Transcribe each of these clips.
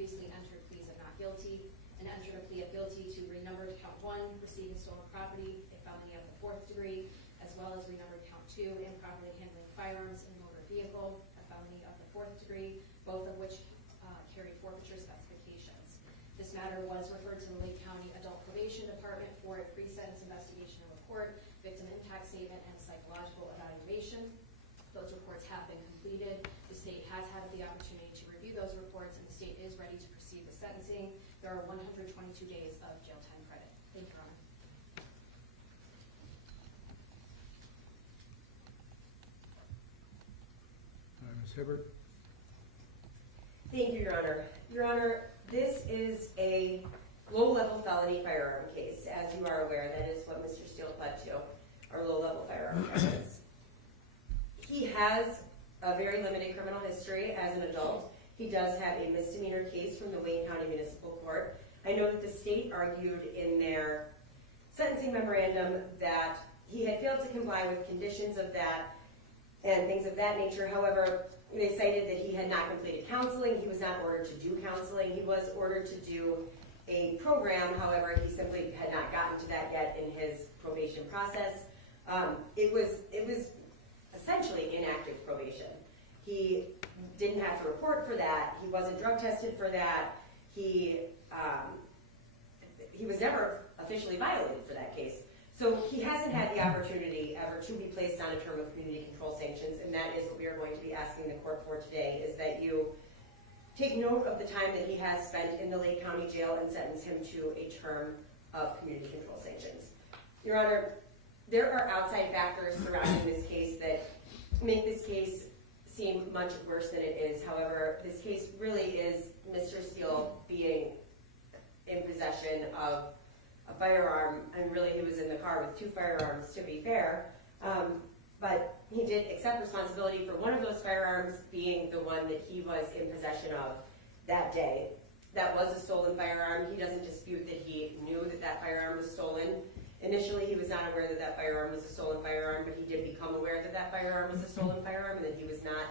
previously entered pleas of not guilty and entered a plea of guilty to renumbered count 1, receiving stolen property, a felony of the 4th degree, as well as renumbered count 2, improperly handling firearms in a motor vehicle, a felony of the 4th degree, both of which carry forfeiture specifications. This matter was referred to the Lake County Adult Probation Department for a pre-sentence investigation report, victim impact statement, and psychological evaluation. Those reports have been completed. The state has had the opportunity to review those reports, and the state is ready to proceed with sentencing. There are 122 days of jail time credit. Thank you, Your Honor. Ms. Hibbert. Thank you, Your Honor. Your Honor, this is a low-level felony firearm case. As you are aware, that is what Mr. Steele pled to, our low-level firearm charges. He has a very limited criminal history as an adult. He does have a misdemeanor case from the Wayne County Municipal Court. I know that the state argued in their sentencing memorandum that he had failed to comply with conditions of that and things of that nature. However, they cited that he had not completed counseling. He was not ordered to do counseling. He was ordered to do a program. However, he simply had not gotten to that yet in his probation process. It was essentially inactive probation. He didn't have to report for that. He wasn't drug tested for that. He was never officially violated for that case. So he hasn't had the opportunity ever to be placed on a term of community control sanctions, and that is what we are going to be asking the court for today, is that you take note of the time that he has spent in the Lake County Jail and sentence him to a term of community control sanctions. Your Honor, there are outside factors surrounding this case that make this case seem much worse than it is. However, this case really is Mr. Steele being in possession of a firearm, and really he was in the car with 2 firearms, to be fair, but he did accept responsibility for one of those firearms being the one that he was in possession of that day. That was a stolen firearm. He doesn't dispute that he knew that that firearm was stolen. Initially, he was not aware that that firearm was a stolen firearm, but he did become aware that that firearm was a stolen firearm and that he was not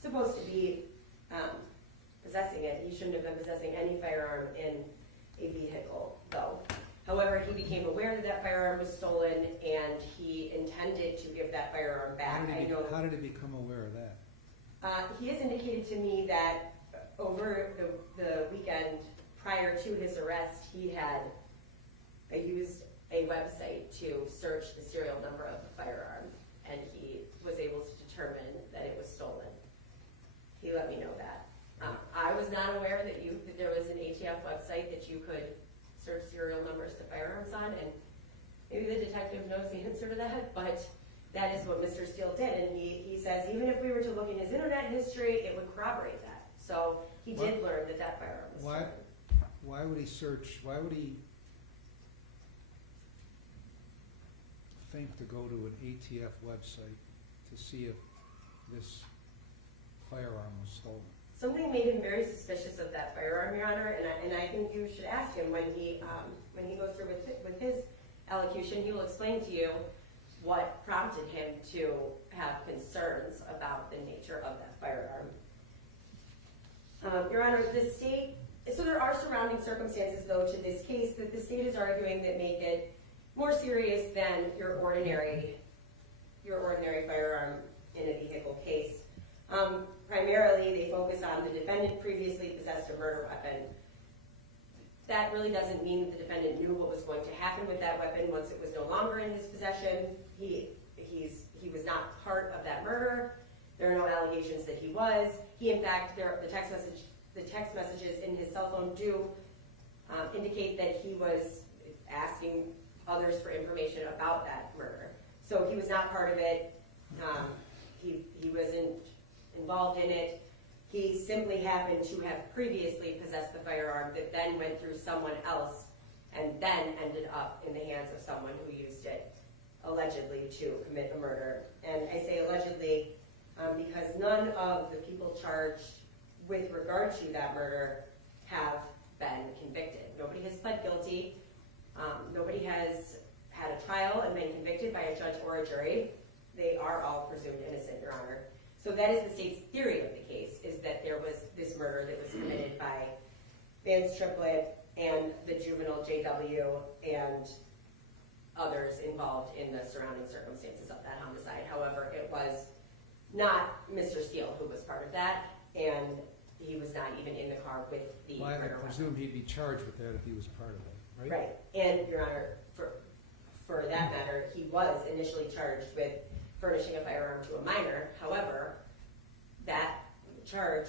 supposed to be possessing it. He shouldn't have been possessing any firearm in a vehicle, though. However, he became aware that that firearm was stolen, and he intended to give that firearm back. How did he become aware of that? He has indicated to me that over the weekend prior to his arrest, he had used a website to search the serial number of the firearm, and he was able to determine that it was stolen. He let me know that. I was not aware that there was an ATF website that you could search serial numbers to firearms on, and maybe the detective knows the answer to that, but that is what Mr. Steele did, and he says even if we were to look in his internet history, it would corroborate that. So he did learn that that firearm was stolen. Why would he search, why would he think to go to an ATF website to see if this firearm was stolen? Something made him very suspicious of that firearm, Your Honor, and I think you should ask him when he goes through with his elocution. He will explain to you what prompted him to have concerns about the nature of that firearm. Your Honor, the state, so there are surrounding circumstances, though, to this case that the state is arguing that make it more serious than your ordinary firearm in a vehicle case. Primarily, they focus on the defendant previously possessed a murder weapon. That really doesn't mean that the defendant knew what was going to happen with that weapon once it was no longer in his possession. He was not part of that murder. There are no allegations that he was. He, in fact, the text messages in his cell phone do indicate that he was asking others for information about that murder. So he was not part of it. He wasn't involved in it. He simply happened to have previously possessed the firearm that then went through someone else and then ended up in the hands of someone who used it allegedly to commit a murder. And I say allegedly because none of the people charged with regard to that murder have been convicted. Nobody has pled guilty. Nobody has had a trial and been convicted by a judge or a jury. They are all presumed innocent, Your Honor. So that is the state's theory of the case, is that there was this murder that was committed by Vance Triplett, and the juvenile JW, and others involved in the surrounding circumstances of that homicide. However, it was not Mr. Steele who was part of that, and he was not even in the car with the Well, I murder weapon. presume he'd be charged with that if he was part of it, right? Right, and Your Honor, for that matter, he was initially charged with furnishing a firearm to a minor. However, that charge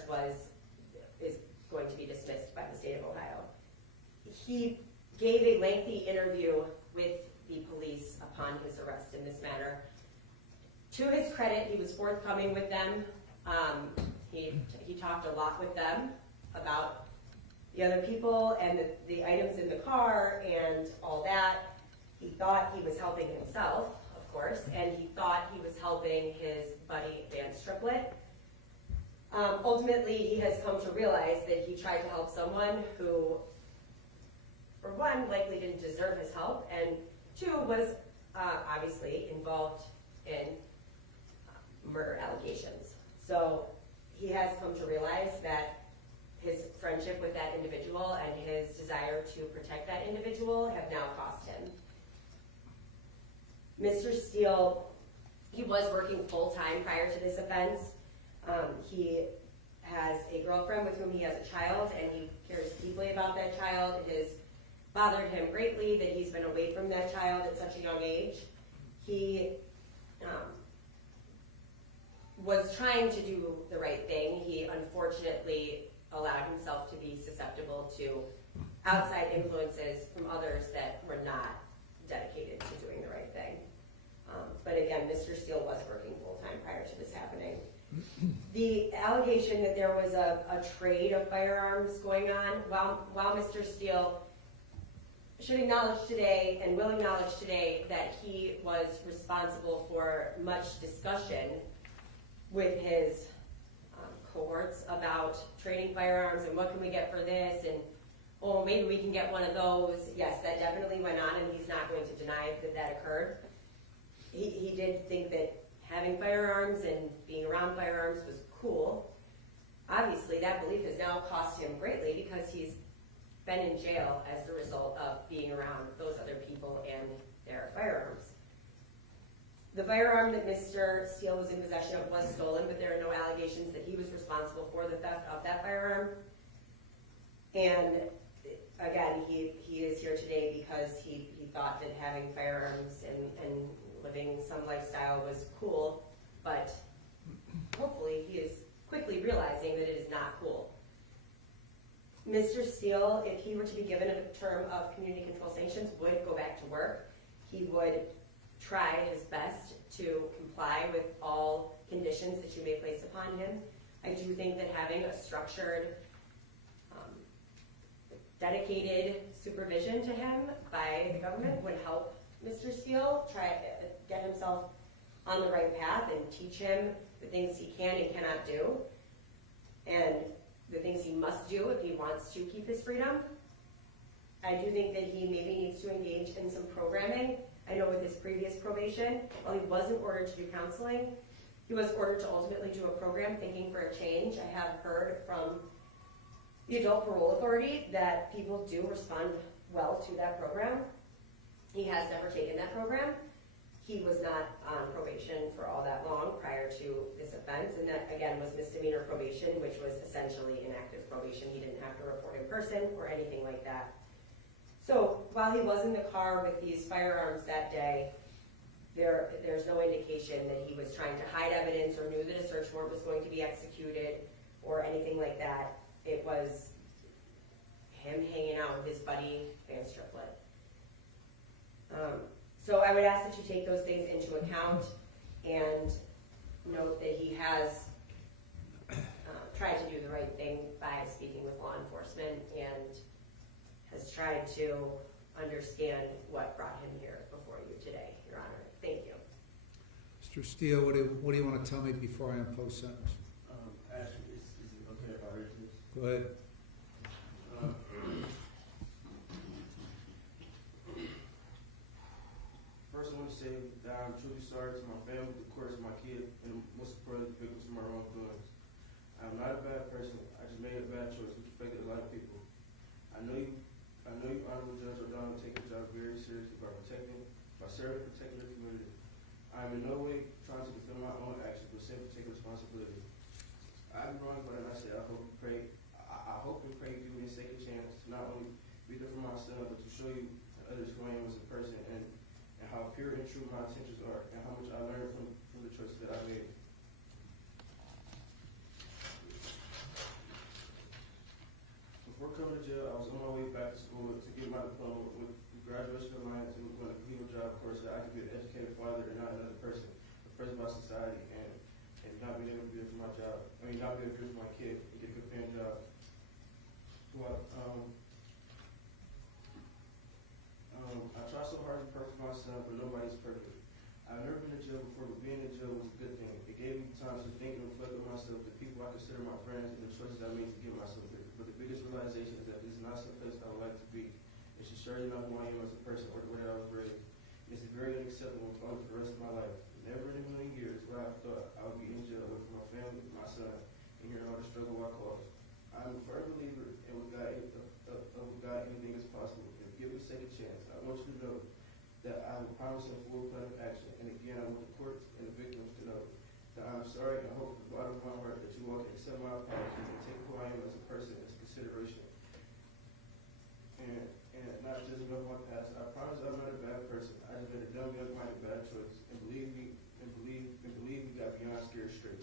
is going to be dismissed by the state of Ohio. He gave a lengthy interview with the police upon his arrest in this matter. To his credit, he was forthcoming with them. He talked a lot with them about the other people and the items in the car and all that. He thought he was helping himself, of course, and he thought he was helping his buddy Vance Triplett. Ultimately, he has come to realize that he tried to help someone who, for one, likely didn't deserve his help, and two, was obviously involved in murder allegations. So he has come to realize that his friendship with that individual and his desire to protect that individual have now cost him. Mr. Steele, he was working full-time prior to this offense. He has a girlfriend with whom he has a child, and he cares deeply about that child. It has bothered him greatly that he's been away from that child at such a young age. He was trying to do the right thing. He unfortunately allowed himself to be susceptible to outside influences from others that were not dedicated to doing the right thing. But again, Mr. Steele was working full-time prior to this happening. The allegation that there was a trade of firearms going on, while Mr. Steele should acknowledge today and will acknowledge today that he was responsible for much discussion with his cohorts about trading firearms and what can we get for this, and oh, maybe we can get one of those. Yes, that definitely went on, and he's not going to deny that that occurred. He did think that having firearms and being around firearms was cool. Obviously, that belief has now cost him greatly because he's been in jail as the result of being around those other people and their firearms. The firearm that Mr. Steele was in possession of was stolen, but there are no allegations that he was responsible for the theft of that firearm. And again, he is here today because he thought that having firearms and living some lifestyle was cool, but hopefully he is quickly realizing that it is not cool. Mr. Steele, if he were to be given a term of community control sanctions, would go back to work. He would try his best to comply with all conditions that you may place upon him. I do think that having a structured, dedicated supervision to him by the government would help Mr. Steele try to get himself on the right path and teach him the things he can and cannot do, and the things he must do if he wants to keep his freedom. I do think that he maybe needs to engage in some programming. I know with his previous probation, while he wasn't ordered to do counseling, he was ordered to ultimately do a program, Thinking for a Change. I have heard from the Adult Parole Authority that people do respond well to that program. He has never taken that program. He was not on probation for all that long prior to this offense, and that again was misdemeanor probation, which was essentially inactive probation. He didn't have to report in person or anything like that. So while he was in the car with these firearms that day, there's no indication that he was trying to hide evidence or knew that a search warrant was going to be executed or anything like that. It was him hanging out with his buddy, Vance Triplett. So I would ask that you take those things into account and note that he has tried to do the right thing by speaking with law enforcement and has tried to understand what brought him here before you today, Your Honor. Thank you. Mr. Steele, what do you want to tell me before I impose sentence? Actually, is it okay if I read this? Go ahead. First, I want to say that I'm truly sorry to my family, of course, my kid, and most importantly, the victims of my wrongdoings. I'm not a bad person. I just made a bad choice, which affected a lot of people. am in no way trying to defend my own actions, but simply take responsibility. I'm wrong, but I said I hope and pray. I hope and pray you give me a second chance to not only be there for my son, but to show you and others who I am as a person and how pure and true my intentions are and how much I learned from the choices that I made. Before coming to jail, I was on my way back to school to get my diploma with graduation alliance and with a legal job course that I could be an educated father and not another person, oppressed by society and not being able to be there for my job. Not being able to be there for my kid and get a good paying job. Well, I try so hard to be perfect for my son, but nobody's perfect. I've never been in jail before, but being in jail was a good thing. It gave me time to think and reflect on myself, the people I consider my friends, and the choices I made to get myself there. But the biggest realization is that this is not some place I would like to be. It's just surely not who I am as a person or the way I was raised. It's very unacceptable for the rest of my life. Never in a million years would I have thought I would be in jail with my family, my son, and hearing all the struggle I caused. I'm a firm believer in with God, anything is possible. If given a second chance, I want you to know that I will promise a full plan of action. And again, I want the courts and the victims to know that I'm sorry and I hope from the bottom of my heart that you all can accept my apologies and take who I am as a person into consideration. And not just know my past. I promise I'm not a bad person. I just made a dumb, young-minded bad choice. And believe me, got beyond scared straight.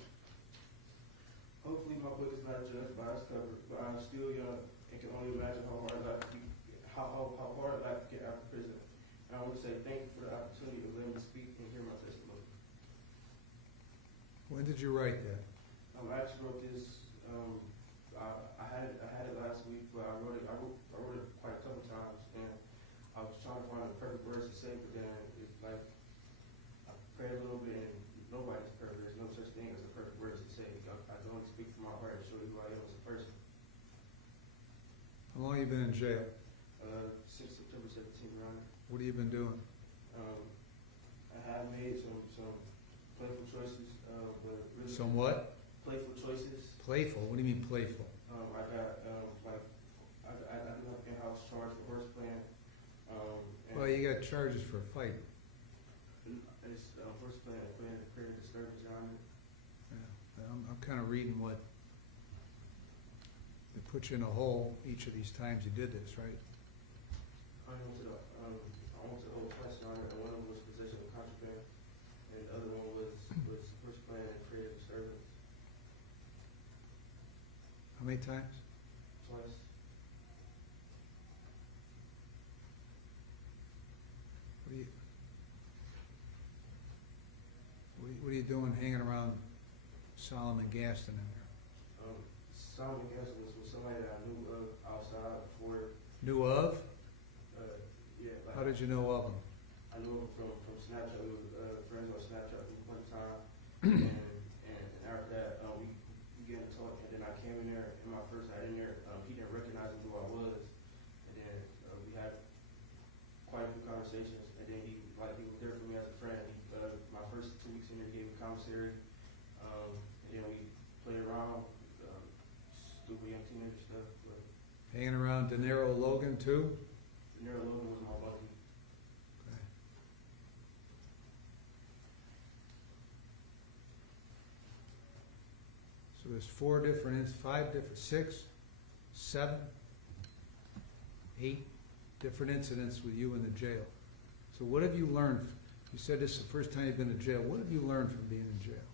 Hopefully my book is not judged by its cover, but I'm still young and can only imagine how hard life can get out of prison. And I want to say thank you for the opportunity to let me speak and hear my testimony. When did you write that? I actually wrote this. I had it last week, but I wrote it quite a couple times, and I was trying to find the perfect words to say, but then it's like I prayed a little bit, and nobody's perfect. There's no such thing as the perfect words to say. I can only speak from my heart and show you who I am as a person. How long have you been in jail? Since September 17th, Your Honor. What have you been doing? I have made some playful choices, but really Some what? playful choices. Playful? What do you mean playful? I got I do have in-house charge for horse playing. Well, you got charges for a fight. It's horse playing and creating disturbance, Your Honor. Yeah. I'm kind of reading what they put you in a hole each of these times you did this, right? I went to the whole twice, Your Honor, and one of them was possession of contraband, and the other one was horse playing and creating disturbance. How many times? Twice. What are you doing hanging around Solomon Gaston in there? Solomon Gaston was somebody that I knew of outside before. Knew of? Yeah. How did you know of him? I knew him from Snapchat. We were friends on Snapchat from one time, and after that, we began to talk. And then I came in there, and my first night in there, he didn't recognize me who I was. And then we had quite a few conversations. And then he was there for me as a friend. My first 2 weeks in there, he gave me commissary. And then we played around, stupid young teenager stuff. But Hanging around De Niro Logan too? De Niro Logan was my buddy. Okay. So there's 4 different, 5 different, 6, 7, 8 different incidents with you in the jail. So what have you learned? You said this is the first time you've been to jail. What have you learned from being in jail?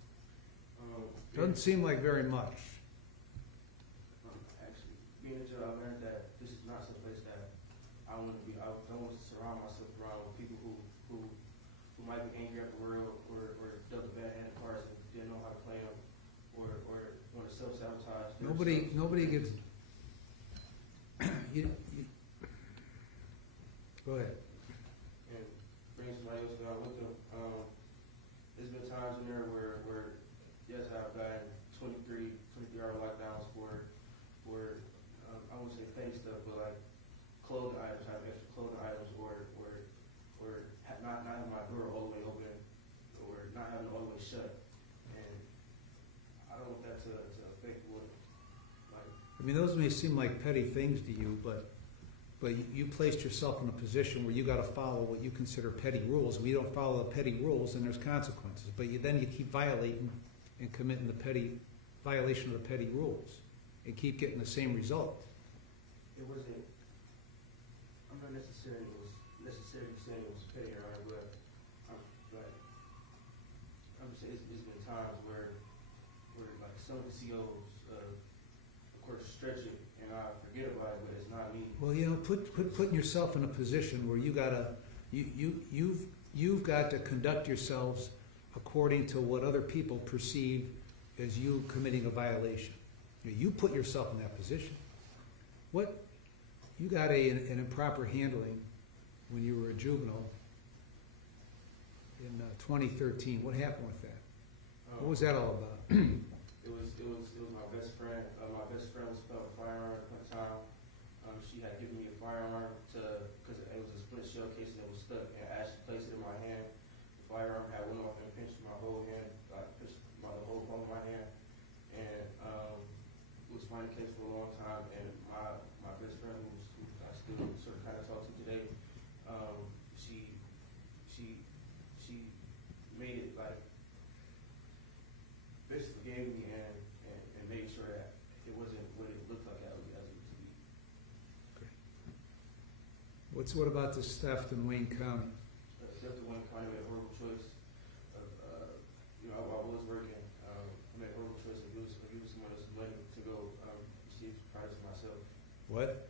Doesn't seem like very much. Actually, being in jail, I learned that this is not some place that I want to be. I don't want to surround myself around with people who might be angry at the world or dealt a bad hand of cards and didn't know how to play them or want to self-sabotage. Nobody gets. Go ahead. And bring somebody else down with them. There's been times in there where yes, I've gotten 23-hour lockdowns for I wouldn't say petty stuff, but like clothing items, having extra clothing items, or not having my door all the way open, or not having it all the way shut. And I don't want that to affect what, like. I mean, those may seem like petty things to you, but But you placed yourself in a position where you gotta follow what you consider petty rules. If you don't follow the petty rules, then there's consequences. But then you keep violating and committing the violation of the petty rules and keep getting the same result. It wasn't, I'm not necessarily saying it was petty or anything, but I'm just saying it's been times where like some of the COs, of course, stretch it and I forget about it, but it's not me. Well, putting yourself in a position where you've got to conduct yourselves according to what other people perceive as you committing a violation. You put yourself in that position. You got an improper handling when you were a juvenile in 2013. What happened with that? What was that all about? It was my best friend. My best friend was playing a firearm at one time. She had given me a firearm because it was a split shell case and it was stuck. And as she placed it in my hand, the firearm had went off and pinched my whole hand, pinched the whole palm of my hand. And was fighting the case for a long time. And my best friend, who I still sort of kind of talk to today, she made it like basically forgave me and made sure that it wasn't what it looked like as it used to be. Okay. What about this theft in Wayne County? Except the one kind of made a horrible choice. I was working. I made a horrible choice of using someone else's money to go receive products for myself. What?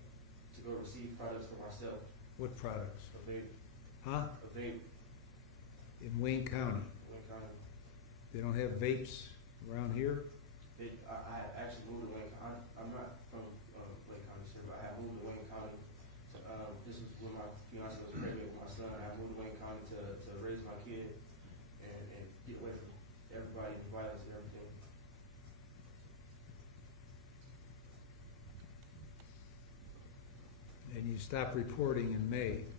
To go receive products for myself. What products? A vape. Huh? A vape. In Wayne County? Wayne County. They don't have vapes around here? I actually moved to Wayne County. I'm not from Wayne County, sir, but I have moved to Wayne County. This was when my fiance was pregnant with my son. I moved to Wayne County to raise my kid and get away from everybody, the violence and everything. And you stopped reporting in May.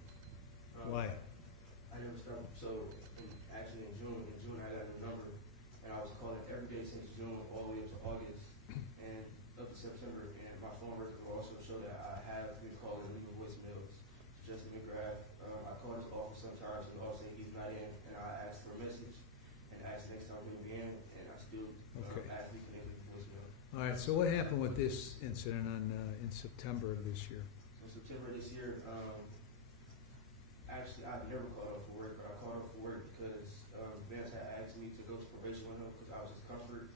Why? I never stopped. So actually in June I got a number and I was calling every day since June all the way up to August and up to September, and my phone record will also show that I have been calling legal voicemails. Justin McGrath, I call his office sometimes and all say he's not in, and I ask for a message and ask next time he'll be in, and I still ask me for a legal voicemail. All right, so what happened with this incident in September of this year? In September this year, actually I've never called up for work, but I called up for work because Vance had asked me to go to probation with him because I was his comfort.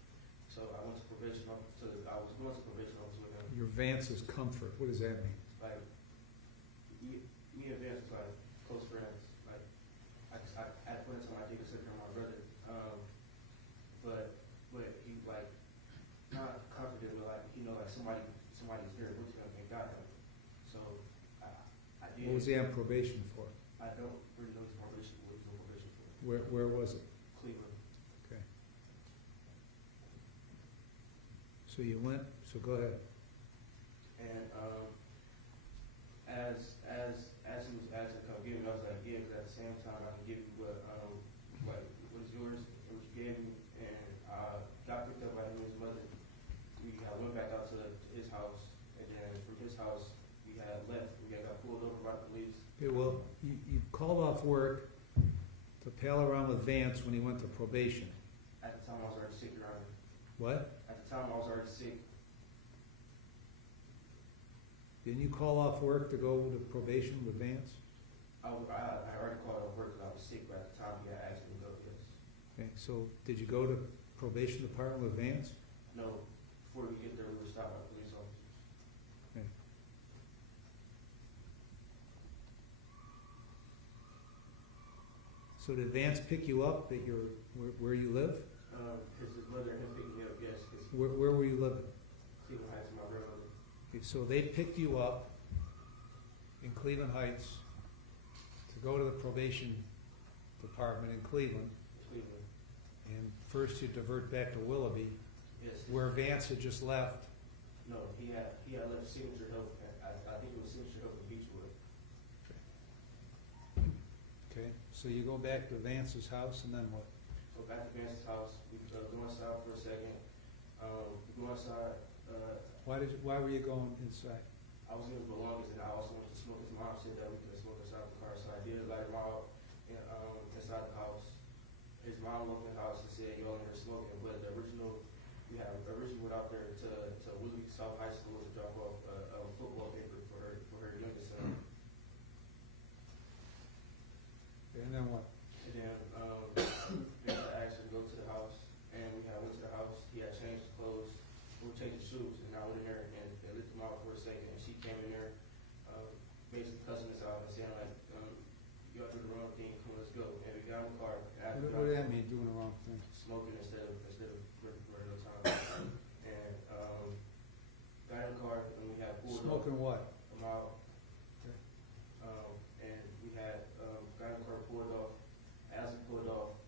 So I went to probation. I was going to probation office with him. Your Vance's comfort, what does that mean? Like me and Vance was like close friends. Like at one time I think it's like my brother. But he like not confident, but like like somebody's here with him and got him. So I did. What was he on probation for? I don't really know his probation. What he's on probation for? Where was it? Cleveland. Okay. So you went, so go ahead. And as he was asking to come get me, I was like, yeah, because at the same time I can give you what is yours and what you gave me. And got picked up by him and his mother. I went back out to his house, and then from his house we had left. We got pulled over by the police. Okay, well, you called off work to pal around with Vance when he went to probation. At the time I was already sick, Your Honor. What? At the time I was already sick. Didn't you call off work to go to probation with Vance? I already called off work because I was sick, but at the time he had asked me to go, yes. Okay, so did you go to probation department with Vance? No, before we get there we were stopped by police officers. Okay. So did Vance pick you up at where you live? His mother and him picked me up, yes, because Where were you living? Cleveland Heights, my grandmother. Okay, so they picked you up in Cleveland Heights to go to the probation department in Cleveland, Cleveland. and first you divert back to Willoughby, Yes. where Vance had just left. No, he had left Signature Health. I think it was Signature Health in Beechwood. Okay, so you go back to Vance's house, and then what? So back to Vance's house, we go inside for a second. We go inside. Why were you going inside? I I was in his belongings, and I also wanted to smoke. His mom said that we could smoke inside the car, so I did light him out inside the house. His mom looked in the house and said, "Y'all in here smoking," but the original, we originally went out there to Willoughby South High School to drop off a football paper for her youngest son. And then what? And then they asked her to go to the house, and we went to the house. He had changed his clothes, we changed his shoes, and I went in there and licked him out for a second. And she came in there, basically cussing us out and saying like, "Y'all do the wrong thing. Come, let's go." And we got in the car. What does that mean, doing the wrong thing? Smoking instead of regular time. And got in the car, and we had pulled Smoking what? him out. And we had got in the car, pulled off. As we pulled off,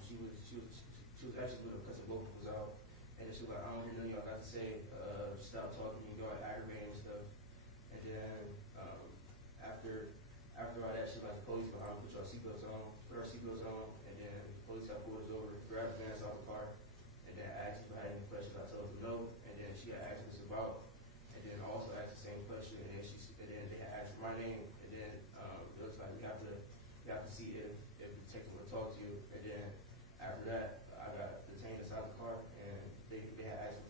she was actually with him because the vocal was out. And she was like, "I don't hear none of y'all got to say, stop talking to me, y'all aggravating and stuff." And then after all that, she was like, "Police behind, put your seatbelts on," put our seatbelts on, and then the police had pulled us over, grabbed the vans out of the car, and then asked if I had any questions. I told them no, and then she had asked us about, and then also asked the same question, and then they had asked my name, and then it was like, we have to see if the detective would talk to you, and then after that, I got detained inside the car, and they had asked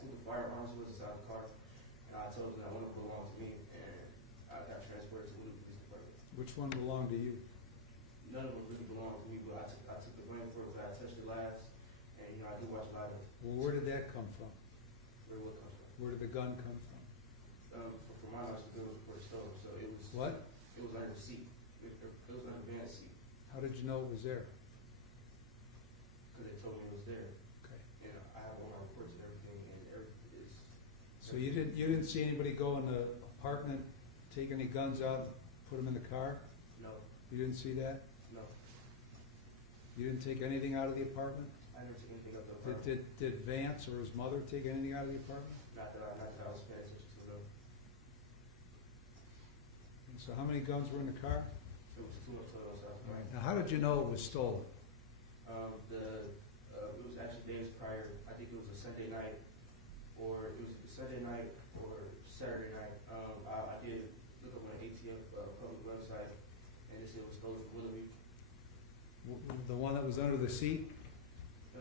who the firearms was inside the car, and I told them that one of them belonged to me, and I got transferred to Willoughby Police Department. Which one belonged to you? None of them really belonged to me, but I took the blame for it because I touched it last, and I do watch a lot of Well, where did that come from? where it comes from. Where did the gun come from? From my knowledge, the bill was before the stolen, so it was. What? It was under the seat. It was under the van seat How did you know it was there? because they told me it was there. Okay. And I have all my reports and everything, and everything is. So you didn't see anybody go in the apartment, take any guns out, put them in the car? No, You didn't see that? no, You didn't take anything out of the apartment? I never took anything up the apartment. Did Vance or his mother take anything out of the apartment? Not that I was paying attention to them. And so how many guns were in the car? It was too much for those. All right. Now, how did you know it was stolen? It was actually days prior. I think it was a Sunday night, or it was Sunday night or Saturday night. I did look up on the ATF public website, and it said it was stolen from Willoughby. The one that was under the seat? The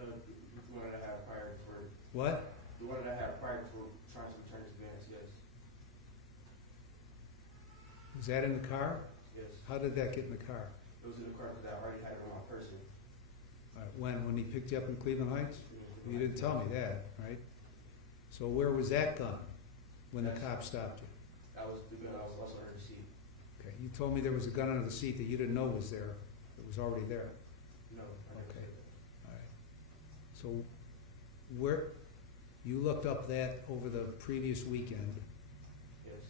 one that I had prior for, What? the one that I had prior for trying to return his vans. Yes, Was that in the car? yes. How did that get in the car? It was in the car because I already had it on my person. All right, when he picked you up in Cleveland Heights? You didn't tell me that, right? So where was that gun when the cop stopped you? That was the gun I was also under the seat. Okay, you told me there was a gun under the seat that you didn't know was there. It was already there. No, I never Okay. said that. All right. So where, you looked up that over the previous weekend Yes,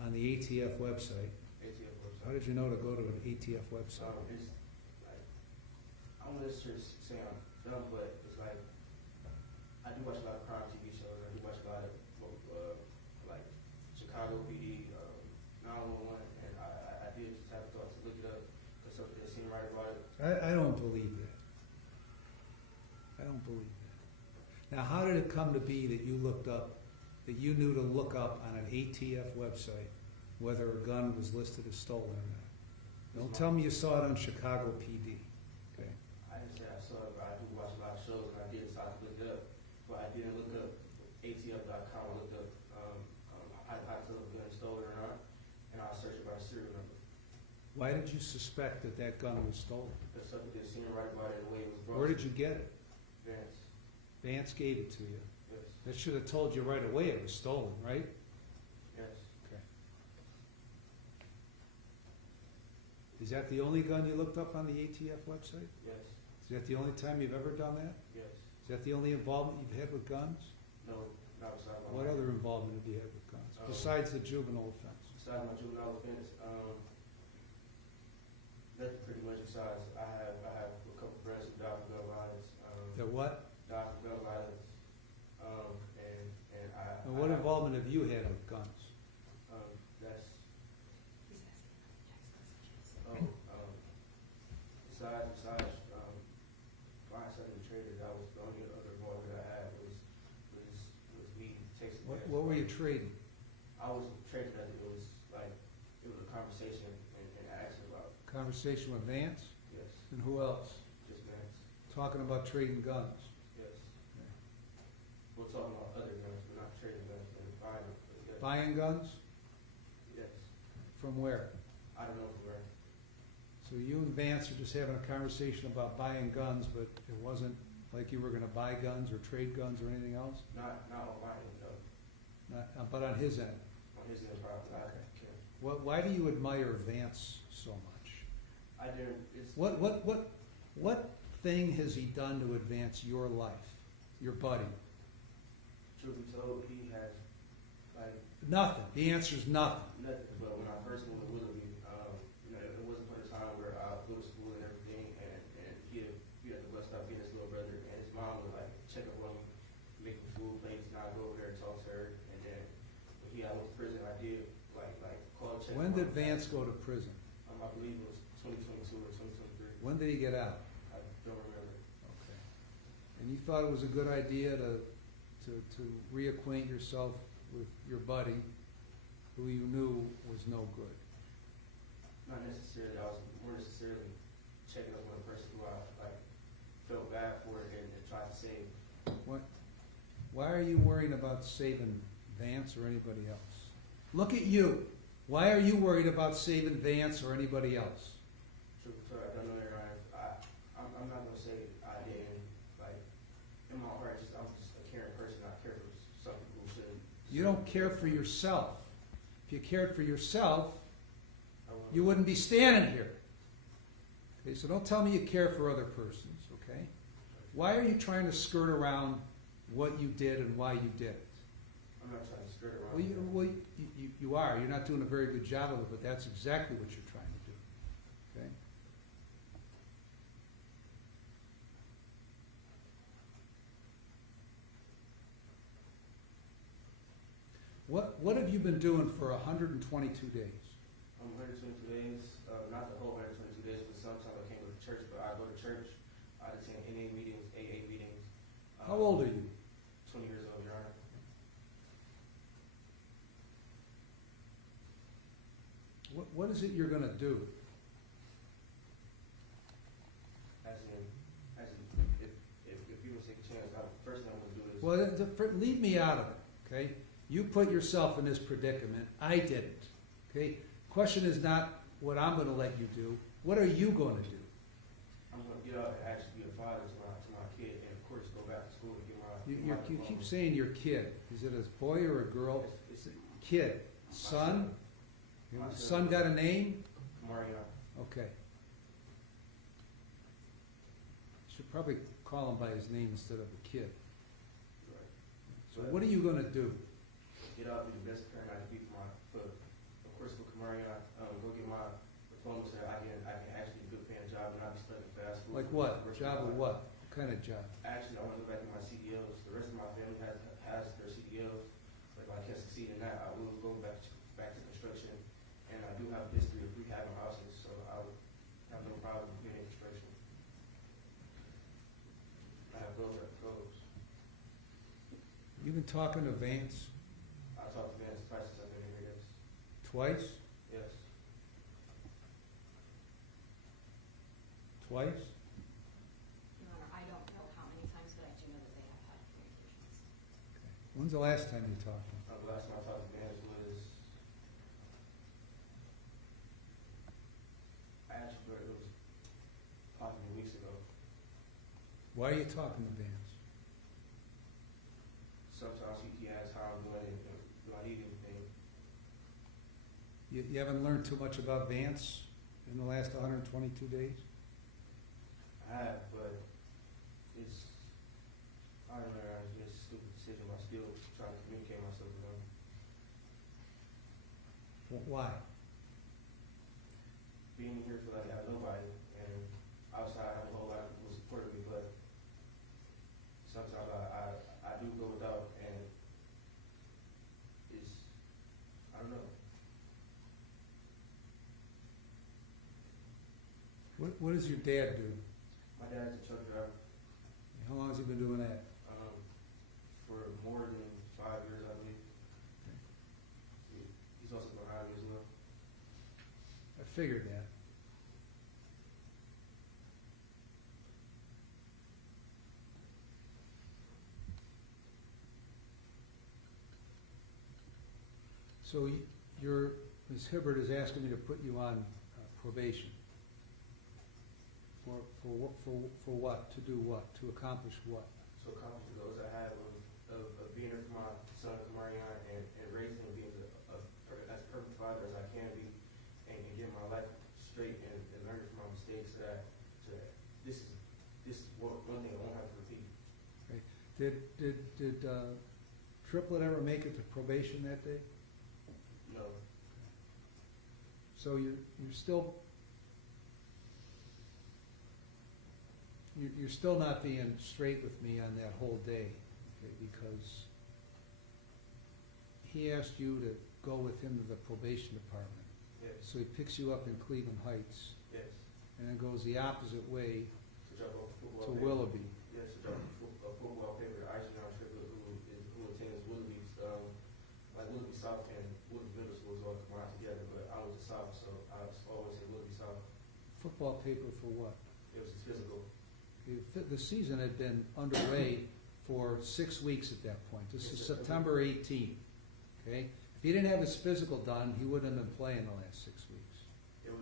on the ATF website. ATF How website. did you know to go to an ATF website? It's like, I don't necessarily say I'm dumb, but it's like, I do watch a lot of crime TV shows. I do watch a lot of, like, Chicago PD, 911, and I did just have a thought to look it up, because something that seemed right about it. I don't believe that. I don't believe that. Now, how did it come to be that you looked up, that you knew to look up on an ATF website whether a gun was listed as stolen or not? Don't tell me you saw it on Chicago PD, okay? I didn't say I saw it, but I do watch a lot of shows, and I did decide to look it up. But I didn't look up ATF.com. I looked up how to tell if a gun is stolen or not, and I searched by serial number. Why did you suspect that that gun was stolen? Because something that seemed right about it, the way it was brought. Where did you get it? Vance. Vance gave it to you. Yes. That should have told you right away it was stolen, right? Yes. Okay. Is that the only gun you looked up on the ATF website? Yes. Is that the only time you've ever done that? Yes. Is that the only involvement you've had with guns? No, not besides my. What other involvement have you had with guns, besides the juvenile offense? Besides my juvenile offense, that's pretty much besides. I have a couple friends who died from gun violence. That what? Died from gun violence. And I. And what involvement have you had with guns? That's. He's asking about Besides, buying something traded, that was the only other involvement I had was weed. What were you trading? I was trading that it was a conversation and action about, Conversation with Vance? yes, And who else? just minutes, Talking about trading guns. yes. We're talking about other guns, we're not trading guns, and buying them, but yes. Buying guns? Yes, From where? I don't know from where. So you and Vance are just having a conversation about buying guns, but it wasn't like you were gonna buy guns or trade guns or anything else? Not on my end, no. But on his end? On his end, probably, I can't. Why do you admire Vance so much? I didn't, it's. What thing has he done to advance your life, your buddy? Truth be told, he has, Nothing. The answer is nothing. nothing, but when I first moved to Willoughby, it wasn't for the time where I would go to school and everything, and he'd be at the bus stop getting his little brother, and his mom would check up on me, make him food plates, and I'd go over there and talk to her, and then when I went to prison, I did, call, check. When did Vance go to prison? I believe it was 2022 or 2023. When did he get out? I don't remember. Okay. And you thought it was a good idea to reacquaint yourself with your buddy, who you knew was no good? Not necessarily. I was more necessarily checking up on the person who I felt bad for and tried to save. Why are you worrying about saving Vance or anybody else? Look at you. Why are you worried about saving Vance or anybody else? Truth be told, I don't know that I'm not gonna say I didn't. In my heart, I'm just a caring person. I care for some people who shouldn't. You don't care for yourself. If you cared for yourself, I wouldn't- you wouldn't be standing here. Okay, so don't tell me you care for other persons, okay? Why are you trying to skirt around what you did and why you did it? I'm not trying to skirt around. You are. You're not doing a very good job of it, but that's exactly what you're trying to do, okay? What have you been doing for 122 days? 122 days, not the whole 122 days, but sometimes I can't go to church, but I go to church. I attend NA meetings, AA meetings. How old are you? 20 years old, Your Honor. What is it you're going to do? As in, if you would take a chance, first thing I'm going to do is. Well, leave me out of it, okay? You put yourself in this predicament. I didn't, okay? Question is not what I'm going to let you do. What are you going to do? I'm going to get out and actually be a father to my kid, and of course go back to school and get my. You keep saying your kid. Is it a boy or a girl? It's Kid. Son? My Son got a name? Mario. Okay. Should probably call him by his name instead of a kid. Right. So what are you going to do? Get out, be the best parent I can be for of course, for Kamarion, go get my diploma so that I can actually do a good paying job and not be stuck in fast food. Like what? Job of what? What kind of job? Actually, I want to go back to my CDLs. The rest of my family has their CDLs. So if I can succeed in that, I will go back to construction. And I do have a history of rehabbing houses, so I would have no problem being in construction. I have goals. You've been talking to Vance I talked to Vance twice since I've been here, yes. twice? Yes. Twice? Your Honor, I don't know how many times, but I do know that they have had communications. When's the last time you talked to him? The last time I talked to Vance was actually, it was possibly weeks ago. Why are you talking to Vance? Sometimes he asks how I'm doing and do I need anything. You haven't learned too much about Vance in the last 122 days? I have, but I don't know, it's just a stupid decision. I'm still trying to communicate myself with him. Why? Being here for I have nobody, and outside I have a whole lot of people supporting me, but sometimes I do go without, and I don't know. What does your dad do? My dad's a truck driver. How long has he been doing that? For more than 5 years, I believe. figured that. So Ms. Hibbert is asking me to put you on probation. For what? To do what? To accomplish what? So accomplish the goals I have of being there for my son Kamarion and raising him being as perfect father as I can be and get my life straight and learning from my mistakes so that this is one thing I won't have to repeat. Did Triplet ever make it to probation that day? No. So you're still not being straight with me on that whole day, okay, because he asked you to go with him to the probation department. Yes. So he picks you up in Cleveland Heights Yes. and then goes the opposite way To drop off football to paper. Willoughby. Yes, to drop a football paper to Eisenhower Triplet who attends Willoughby's like Willoughby South and Willoughby Middle Schools all combined together, but I was the South, so I was always in Willoughby South. Football paper for what? It was his physical. The season had been underway for 6 weeks at that point. This is September 18th, okay? If he didn't have his physical done, he wouldn't have been playing the last 6 weeks. I can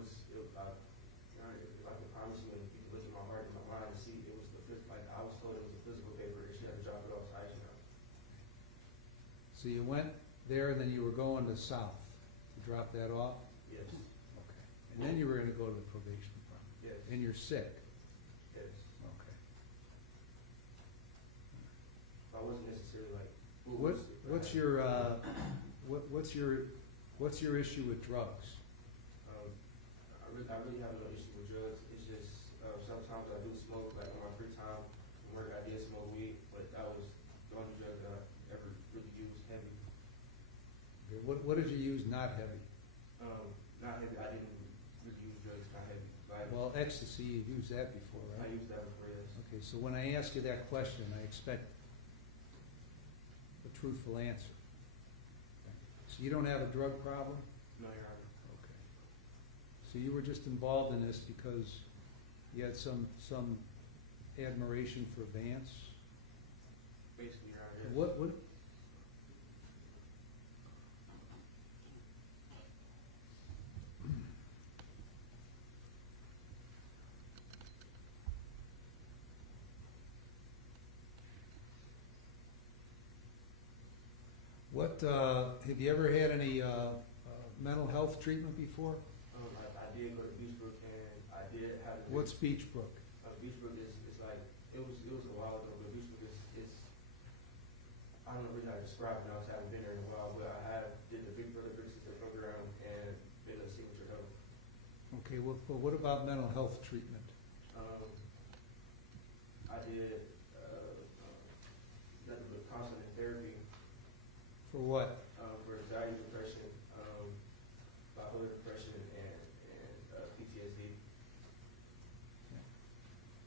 promise you, if you look at my heart and my mind and see, it was like I was told it was a physical paper, and she had to drop it off to Eisenhower. So you went there and then you were going to South to drop that off? Yes. Okay. And then you were gonna go to the probation department? Yes. And you're sick? Yes. Okay. I wasn't necessarily like. What's your issue with drugs? I really have no issue with drugs. It's just sometimes I do smoke, like on my free time from work. I did smoke weed, but that was the only drug that I ever really used heavy. Okay, what did you use not heavy? Not heavy. I didn't really use drugs not heavy. Like, Well, ecstasy, you've used that before, I right? used that before, yes. Okay, so when I ask you that question, I expect a truthful answer. So you don't have a drug problem? No, Your Honor. Okay. So you were just involved in this because you had some admiration for Vance? Basically, Your Honor, yes. What have you ever had any mental health treatment before? I did go to Beachbrook, and I did have. What's Beachbrook? Beachbrook is like it was a while ago, but Beachbrook is I don't know really how to describe it now, 'cause I haven't been there in a while. But I did the Big Brother Big Sister program and been a signature help. Okay, well, what about mental health treatment? I did nothing but counseling and therapy For what? for anxiety, depression, bipolar depression, and PTSD.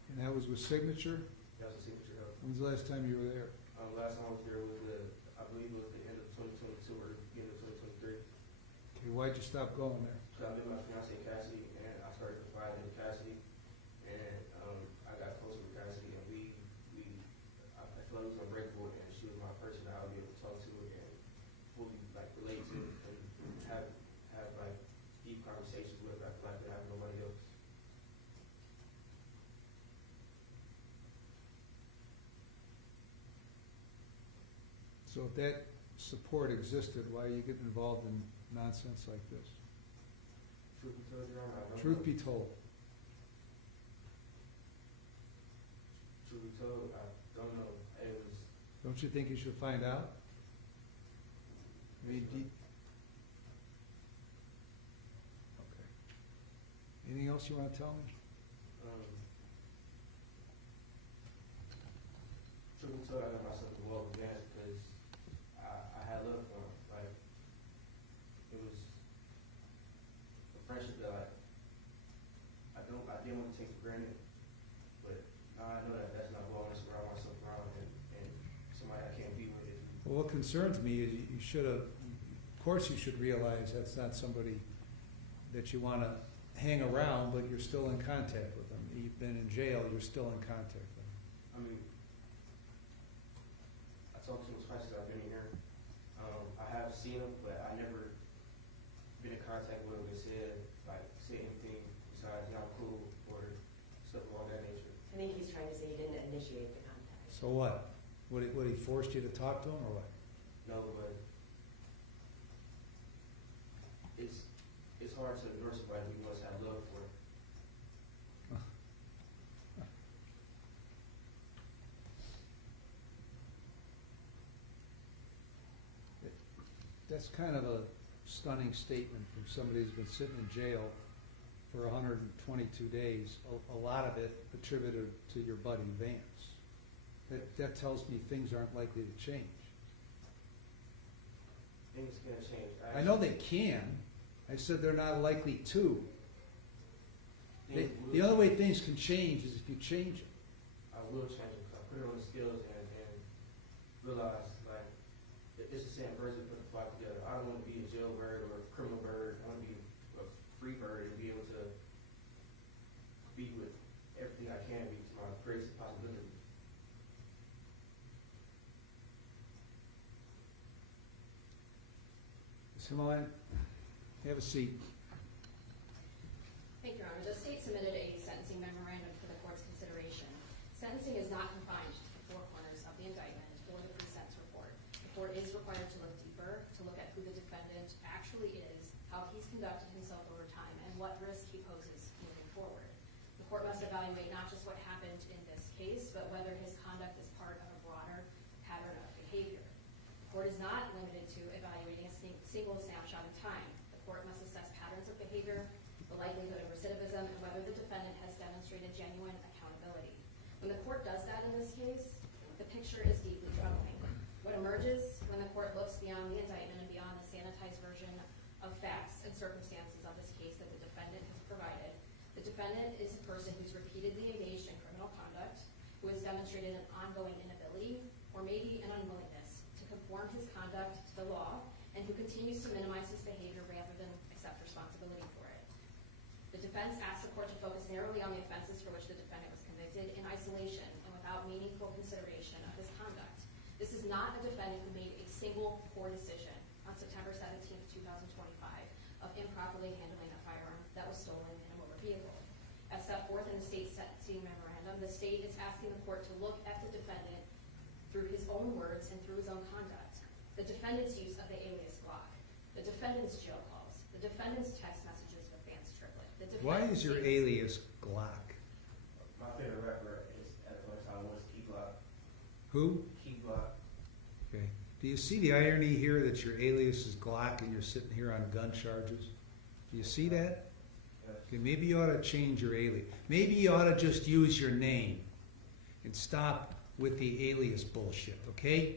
And that was with Signature? That was a signature help. When's the last time you were there? Last time I was there was I believe it was the end of 2022 or the beginning of 2023. Okay, why'd you stop going there? So I met my fiancée Cassidy, and I started confiding in Cassidy, and I got close with Cassidy, and I felt like it was unbreakable, and she was my person that I would be able to talk to and fully like relate to and have like deep conversations with. I feel like I have nobody else. So if that support existed, why are you getting involved in nonsense like this? Truth be told, Your Honor, I don't Truth know. be told. Truth be told, I don't know. It was. Don't you think you should find out? I mean, okay. Anything else you want to tell me? Truth be told, I got myself involved with Vance because I had love for him. Like, it was a friendship that I didn't want to take for granted. But now I know that that's not who I want to surround myself around and somebody I can't be with. Well, what concerns me is you should have, of course you should realize that's not somebody that you want to hang around, but you're still in contact with them. You've been in jail, you're still in contact with them. I mean, I talked to him twice since I've been here. I have seen him, but I never been in contact with him and said anything besides not cool or stuff along that nature. I think he's trying to say he didn't initiate the contact. So what? Would he forced you to talk to him, or what? No, but it's hard to ignore somebody who wants to have love for. That's kind of a stunning statement from somebody who's been sitting in jail for 122 days, a lot of it attributed to your buddy Vance. That tells me things aren't likely to change. Things can change. I know they can. I said they're not likely to. The only way things can change is if you change it. I will change it. I put it on the skills and realize, like, it's the same person put the flock together. I don't want to be a jailbird or a criminal bird. I want to be a free bird and be able to be with everything I can be to my greatest possibility. Himalayan, have a seat. Thank you, Your Honor. The state submitted a sentencing memorandum for the court's consideration. Sentencing is not confined to the four corners of the indictment or the pre-sentence report. The court is required to look deeper, to look at who the defendant actually is, how he's conducted himself over time, and what risk he poses moving forward. The court must evaluate not just what happened in this case, but whether his conduct is part of a broader pattern of behavior. The court is not limited to evaluating a single snapshot in time. The court must assess patterns of behavior, the likelihood of recidivism, and whether the defendant has demonstrated genuine accountability. When the court does that in this case, the picture is deeply troubling. What emerges when the court looks beyond the indictment and beyond the sanitized version of facts and circumstances of this case that the defendant has provided, the defendant is a person who's repeatedly engaged in criminal conduct, who has demonstrated an ongoing inability or maybe an unwillingness to conform his conduct to the law, and who continues to minimize his behavior rather than accept responsibility for it. The defense asks the court to focus narrowly on the offenses for which the defendant was convicted in isolation and without meaningful consideration of his conduct. This is not a defendant who made a single poor decision on September 17, 2025 of improperly handling a firearm that was stolen in a motor vehicle. As set forth in the state's sentencing memorandum, the state is asking the court to look at the defendant through his own words and through his own conduct. The defendant's use of the alias Glock, the defendant's jail calls, the defendant's text messages with Vance Triplett. Why is your alias Glock? My favorite rapper is at one time was Key Glock. Who? Key Glock. Okay. Do you see the irony here that your alias is Glock and you're sitting here on gun charges? Do you see that? Yes. Okay, maybe you ought to change your alias. Maybe you ought to just use your name and stop with the alias bullshit, okay?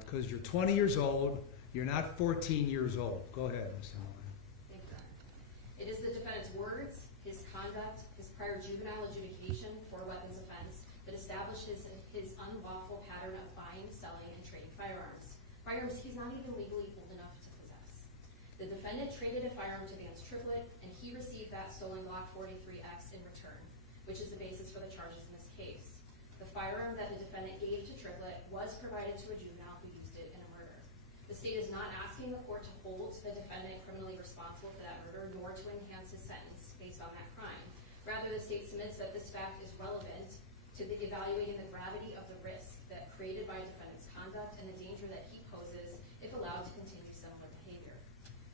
Because you're 20 years old, you're not 14 years old. Go ahead, Ms. Himalayan. Thank you, Your Honor. It is the defendant's words, his conduct, his prior juvenile adjudication for a weapons offense that establishes his unlawful pattern of buying, selling, and trading firearms. Firearms he's not even legally old enough to possess. The defendant traded a firearm to Vance Triplett, and he received that stolen Glock 43X in return, which is the basis for the charges in this case. The firearm that the defendant gave to Triplett was provided to a juvenile who used it in a murder. The state is not asking the court to hold the defendant criminally responsible for that murder, nor to enhance his sentence based on that crime. Rather, the state submits that this fact is relevant to evaluating the gravity of the risk that created by a defendant's conduct and the danger that he poses if allowed to continue similar behavior.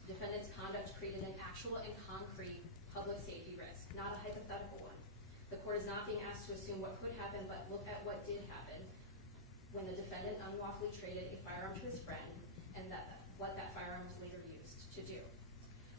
The defendant's conduct created an actual and concrete public safety risk, not a hypothetical one. The court is not being asked to assume what could happen, but look at what did happen when the defendant unlawfully traded a firearm to his friend and what that firearm was later used to do.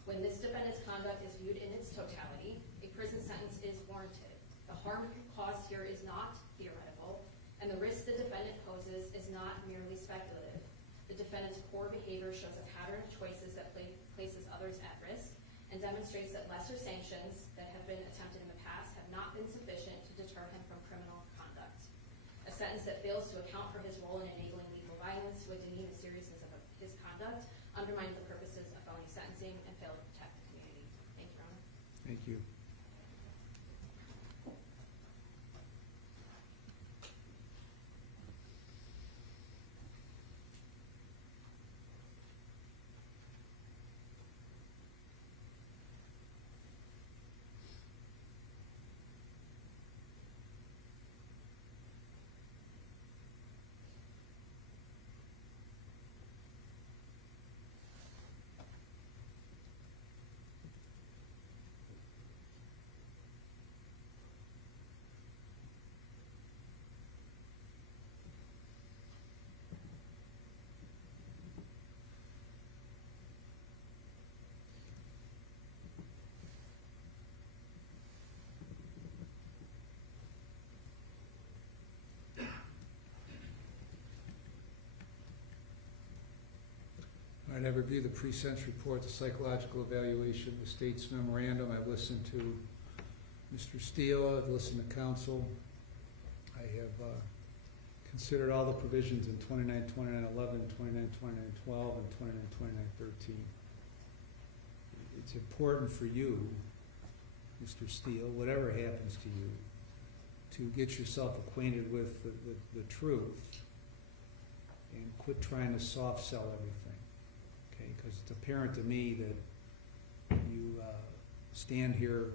When this defendant's conduct is viewed in its totality, a prison sentence is warranted. The harm caused here is not theoretical, and the risk the defendant poses is not merely speculative. The defendant's poor behavior shows a pattern of choices that places others at risk and demonstrates that lesser sanctions that have been attempted in the past have not been sufficient to deter him from criminal conduct. A sentence that fails to account for his role in enabling lethal violence would demean the seriousness of his conduct, undermine the purposes of felony sentencing, and fail to protect the community. Thank you, Your Honor. Thank you. All right, I've reviewed the pre-sentence report, the psychological evaluation, the state's memorandum. I've listened to Mr. Steele, I've listened to counsel. I have considered all the provisions in 29, 29, 11, 29, 29, 12, and 29, 29, 13. It's important for you, Mr. Steele, whatever happens to you, to get yourself acquainted with the truth and quit trying to soft sell everything, okay? Because it's apparent to me that you stand here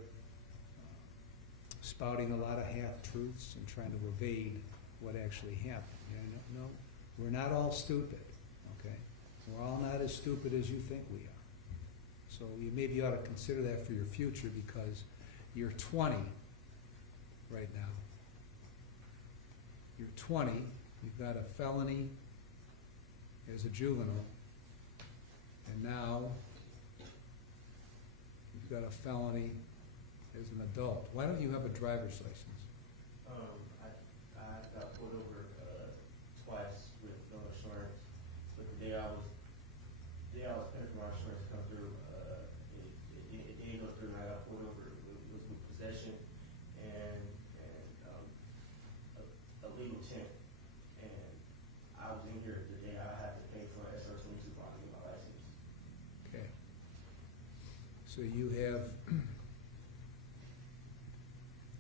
spouting a lot of half-truths and trying to evade what actually happened. No, we're not all stupid, okay? We're all not as stupid as you think we are. So you maybe ought to consider that for your future, because you're 20 right now. You're 20, you've got a felony as a juvenile, and now you've got a felony as an adult. Why don't you have a driver's license? I got pulled over twice with no insurance, but the day I was paying for my insurance to come through, it didn't go through, and I got pulled over. It was with possession and illegal intent. And I was in here the day I had to pay for an SR-22 bond to get my license. Okay. So you have,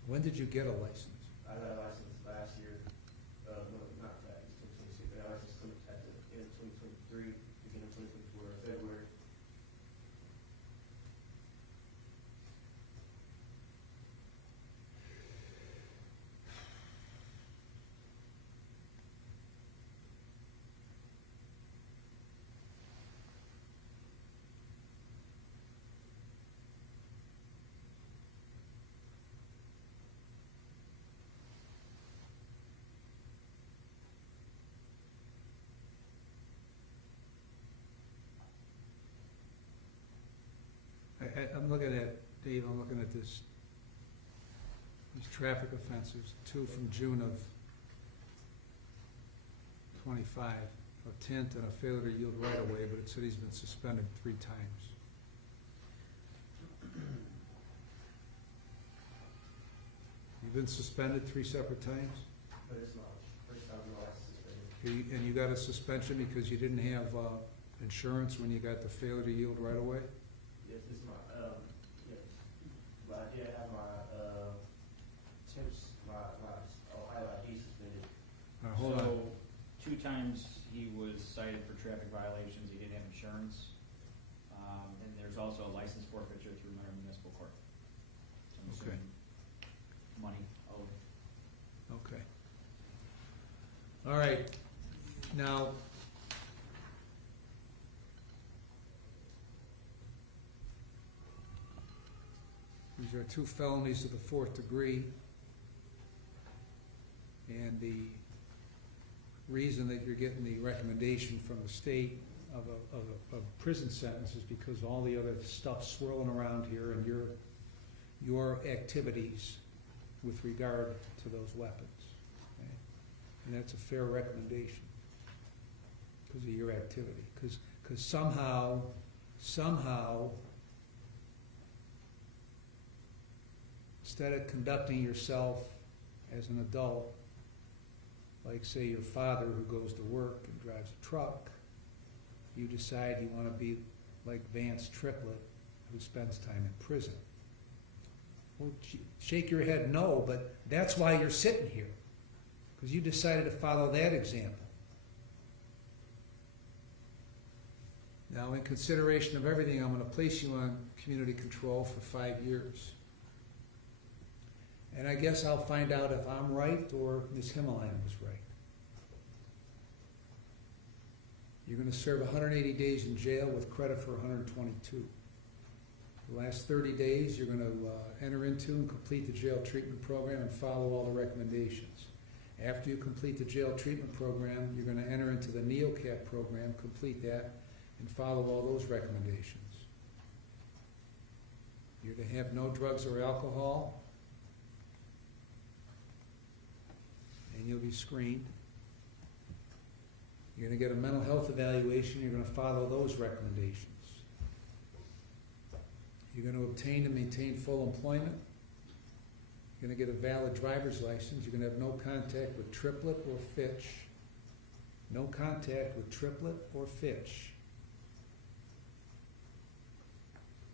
when did you get a license? I got a license last year. No, not that. It's 2026. I got a license at the end of 2023, beginning of 2024, February. I'm looking at, Dave, I'm looking at these traffic offenses, 2 from June of 25, a tint and a failure to yield right away, but it said he's been suspended 3 times. You've been suspended 3 separate times? But it's not the first time my license suspended. And you got a suspension because you didn't have insurance when you got the failure to yield right away? Yes, this is my, yes. But I did have my, temps, my Ohio ID suspended. Hold on. So, 2 times he was cited for traffic violations, he didn't have insurance. And there's also a license forfeiture through Monroe Municipal Court. So I'm Okay. assuming money owed. Okay. All right. Now, these are 2 felonies of the 4th degree. And the reason that you're getting the recommendation from the state of a prison sentence is because all the other stuff swirling around here and your activities with regard to those weapons. Okay? And that's a fair recommendation because of your activity. Because somehow, instead of conducting yourself as an adult, like say your father who goes to work and drives a truck, you decide you want to be like Vance Triplett, who spends time in prison. Well, shake your head no, but that's why you're sitting here. Because you decided to follow that example. Now, in consideration of everything, I'm going to place you on community control for 5 years. And I guess I'll find out if I'm right or Ms. Himalayan was right. You're going to serve 180 days in jail with credit for 122. The last 30 days, you're going to enter into and complete the jail treatment program and follow all the recommendations. After you complete the jail treatment program, you're going to enter into the NeoCap program, complete that, and follow all those recommendations. You're to have no drugs or alcohol, and you'll be screened. You're going to get a mental health evaluation. You're going to follow those recommendations. You're going to obtain and maintain full employment. You're going to get a valid driver's license. You're going to have no contact with Triplet or Fitch. No contact with Triplet or Fitch.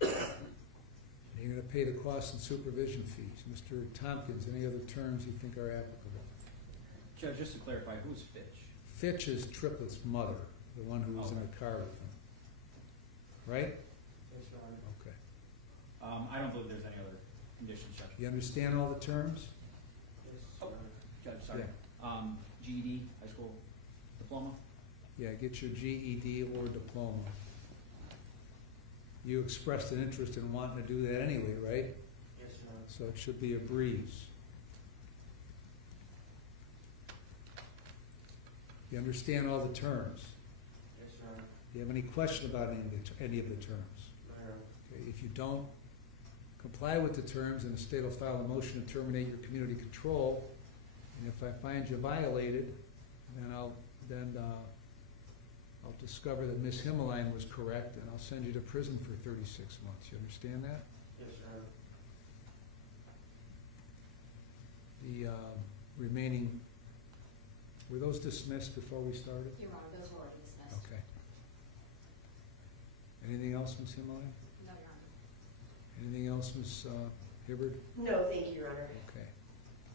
And you're going to pay the costs and supervision fees. Mr. Tompkins, any other terms you think are applicable? Judge, just to clarify, who's Fitch? Fitch is Triplet's mother, the one who was in the car with him. Right? Yes, Your Honor. Okay. I don't believe there's any other conditions, Judge. You understand all the terms? Yes, Oh. Your Honor. Judge, sorry. Yeah. GED, high school diploma? Yeah, get your GED or diploma. You expressed an interest in wanting to do that anyway, right? Yes, Your Honor. So it should be a breeze. You understand all the terms? Yes, Your Honor. Do you have any question about any of the terms? No, Your Honor. Okay, if you don't comply with the terms, then the state will file a motion to terminate your community control. And if I find you violated, then I'll discover that Ms. Himalayan was correct, and I'll send you to prison for 36 months. You understand that? Yes, Your Honor. The remaining, were those dismissed before we started? Your Honor, those were already dismissed. Okay. Anything else, Ms. Himalayan? No, Your Honor. Anything else, Ms. Hibbard? No, thank you, Your Honor. Okay.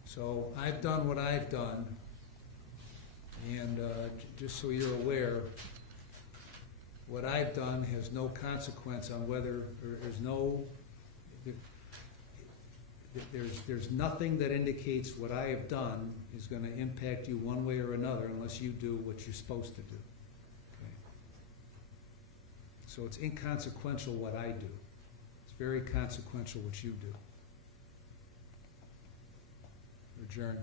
So I've done what I've done, and just so you're aware, what I've done has no consequence on whether, or there's nothing that indicates what I have done is going to impact you one way or another unless you do what you're supposed to do. Okay. So it's inconsequential what I do. It's very consequential what you do. Adjourn.